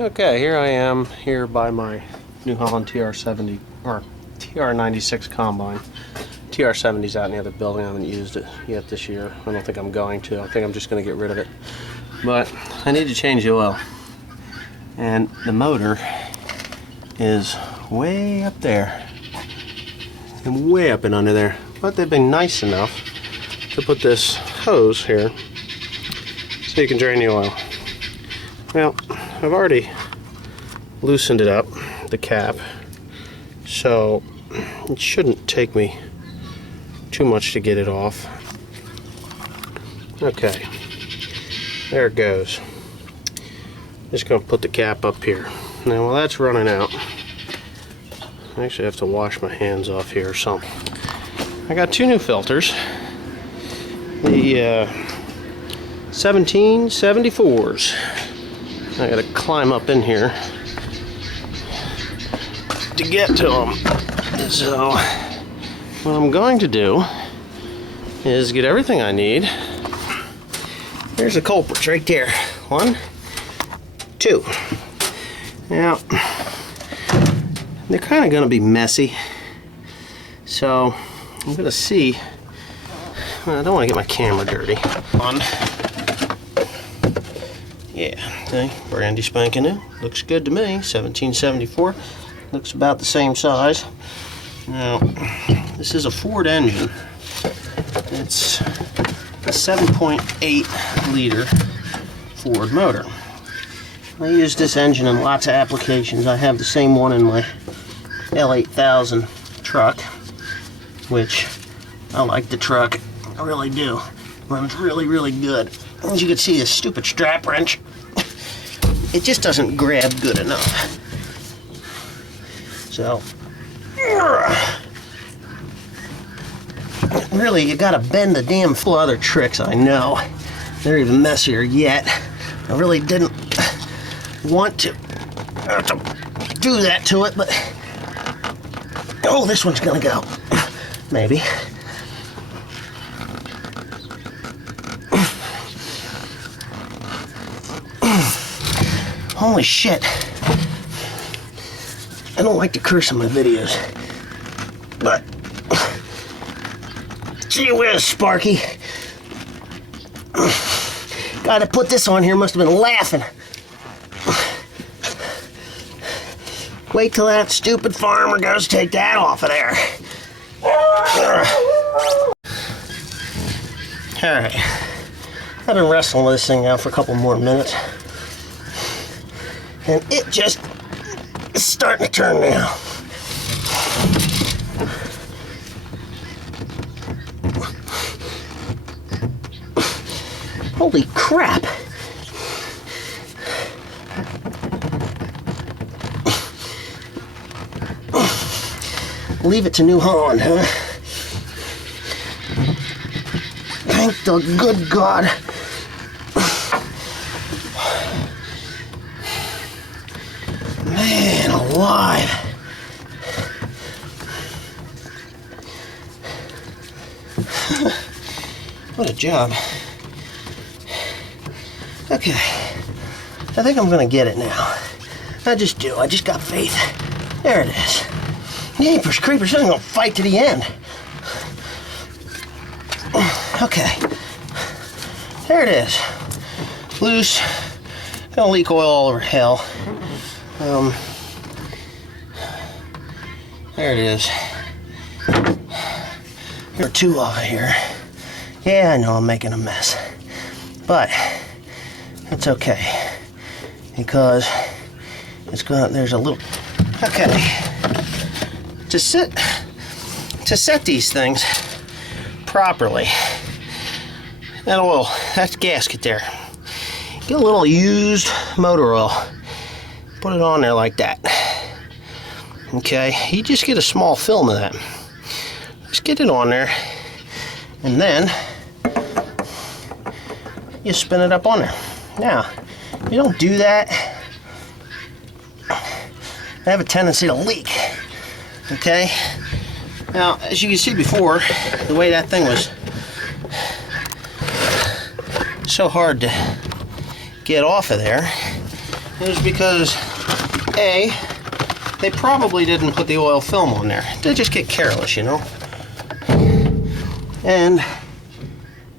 Okay, here I am here by my New Holland TR70 or TR96 combine. TR70's out in the other building. I haven't used it yet this year. I don't think I'm going to. I think I'm just going to get rid of it. But I need to change the oil. And the motor is way up there. And way up and under there. But they've been nice enough to put this hose here so you can drain the oil. Well, I've already loosened it up, the cap, so it shouldn't take me too much to get it off. Okay, there it goes. Just gonna put the cap up here. Now while that's running out, I actually have to wash my hands off here or something. I got two new filters. The 1774s. I gotta climb up in here to get to them. So what I'm going to do is get everything I need. There's the culprits right there. 1, 2. Now they're kind of going to be messy, so I'm going to see. I don't want to get my camera dirty. Yeah, okay, brandy spanking new. Looks good to me. 1774. Looks about the same size. Now, this is a Ford engine. It's a 7.8 liter Ford motor. I use this engine in lots of applications. I have the same one in my L8000 truck, which I like the truck. I really do. Runs really, really good. As you can see, this stupid strap wrench, it just doesn't grab good enough. So, really, you gotta bend the damn full other tricks, I know. They're even messier yet. I really didn't want to do that to it, but oh, this one's gonna go. Maybe. Holy shit. I don't like to curse in my videos, but gee whiz, Sparky. Guy that put this on here must have been laughing. Wait till that stupid farmer goes take that off of there. Alright. I've been wrestling with this thing now for a couple more minutes. And it just is starting to turn now. Holy crap! Leave it to New Holland, huh? Thank the good God. Man alive. What a job. Okay. I think I'm gonna get it now. I just do. I just got faith. There it is. Jeepers creepers, I'm gonna fight to the end. Okay. There it is. Loose. Gonna leak oil all over hell. There it is. There are two of it here. Yeah, I know I'm making a mess. But it's okay. Because it's gonna, there's a little, okay. To set these things properly, that gasket there, get a little used motor oil, put it on there like that. Okay, you just get a small film of that. Just get it on there, and then you spin it up on there. Now, if you don't do that, they have a tendency to leak. Okay? Now, as you can see before, the way that thing was so hard to get off of there, is because A, they probably didn't put the oil film on there. They just get careless, you know. And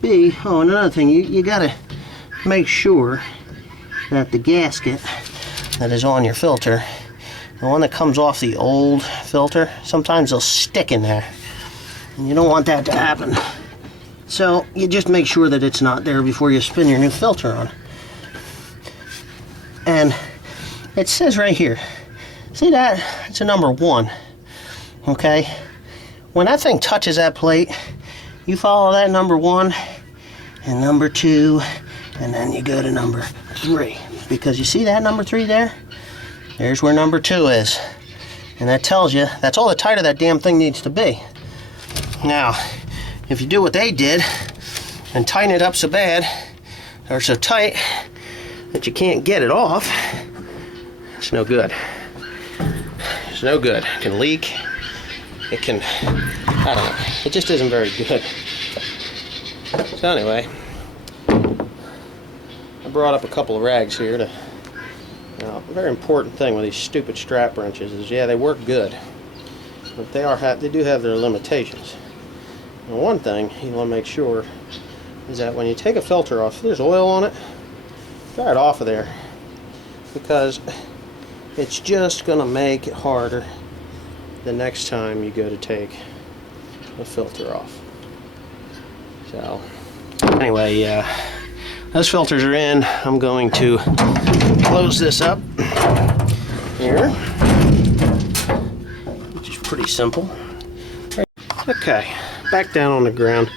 B, oh, and another thing, you gotta make sure that the gasket that is on your filter, the one that comes off the old filter, sometimes they'll stick in there. And you don't want that to happen. So you just make sure that it's not there before you spin your new filter on. And it says right here, see that? It's a number 1. Okay? When that thing touches that plate, you follow that number 1 and number 2, and then you go to number 3. Because you see that number 3 there? There's where number 2 is. And that tells you that's all the tighter that damn thing needs to be. Now, if you do what they did and tighten it up so bad, or so tight, that you can't get it off, it's no good. It's no good. It can leak. It can, I don't know. It just isn't very good. So anyway, I brought up a couple of rags here to, a very important thing with these stupid strap wrenches is, yeah, they work good, but they do have their limitations. And one thing you want to make sure is that when you take a filter off, if there's oil on it, dry it off of there, because it's just going to make it harder the next time you go to take the filter off. So anyway, those filters are in. I'm going to close this up here, which is pretty simple. Okay, back down on the ground.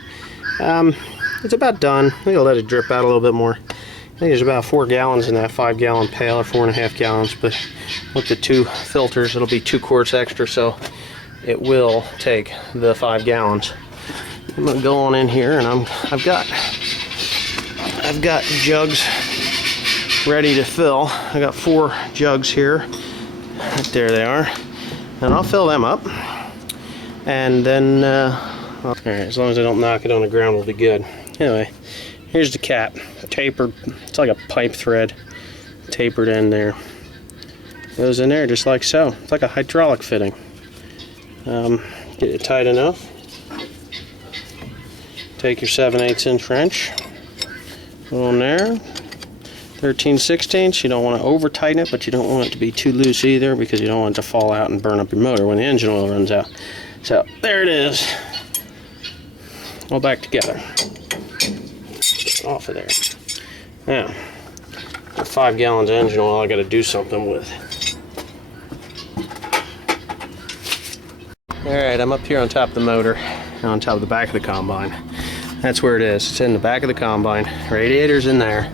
It's about done. I think I'll let it drip out a little bit more. I think there's about 4 gallons in that 5-gallon pail, or 4.5 gallons, but with the 2 filters it'll be 2 quarts extra, so it will take the 5 gallons. I'm gonna go on in here, and I've got jugs ready to fill. I got 4 jugs here. Right there they are, and I'll fill them up, and then all right, as long as I don't knock it on the ground, we'll be good. Anyway, here's the cap, tapered. It's like a pipe thread, tapered in there. Goes in there just like so. It's like a hydraulic fitting. Get it tight enough. Take your 7/8 inch wrench, put on there. 13/16. You don't want to over tighten it, but you don't want it to be too loose either, because you don't want it to fall out and burn up your motor when the engine oil runs out. So there it is, all back together. Get it off of there. Now, got 5 gallons of engine oil I got to do something with. Alright, I'm up here on top of the motor, on top of the back of the combine. That's where it is. It's in the back of the combine. Radiator's in there.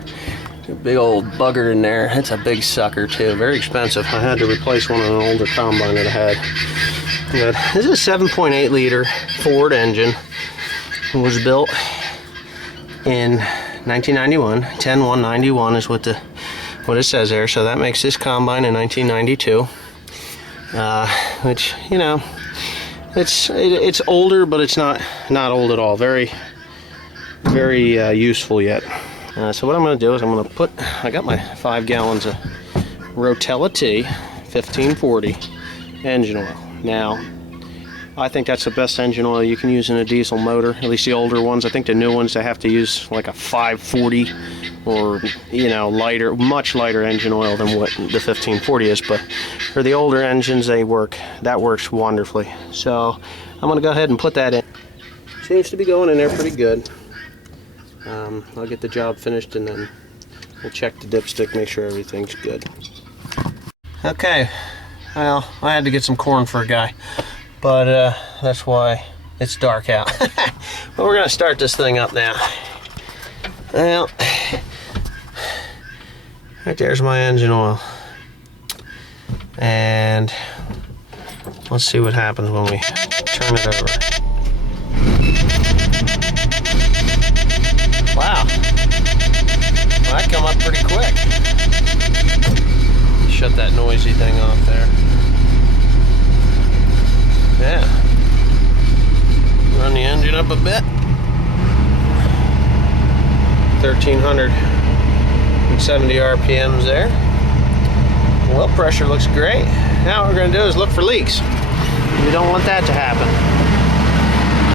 A big old bugger in there. It's a big sucker too. Very expensive. I had to replace one on an older combine that I had. But this is a 7.8 liter Ford engine. It was built in 1991. 10/1/91 is what it says there. So that makes this combine in 1992. Which, you know, it's older, but it's not old at all. Very useful yet. So what I'm going to do is I got my 5 gallons of Rotella T 1540 engine oil. Now, I think that's the best engine oil you can use in a diesel motor, at least the older ones. I think the new ones, they have to use like a 540 or, you know, much lighter engine oil than what the 1540 is. But for the older engines, that works wonderfully. So I'm going to go ahead and put that in. Seems to be going in there pretty good. I'll get the job finished, and then we'll check the dipstick, make sure everything's good. Okay, well, I had to get some corn for a guy, but that's why it's dark out. But we're gonna start this thing up now. Well, right there's my engine oil, and let's see what happens when we turn it over. Wow, well, that come up pretty quick. Shut that noisy thing off there. Yeah. Run the engine up a bit. 1370 RPMs there. Oil pressure looks great. Now what we're going to do is look for leaks. We don't want that to happen.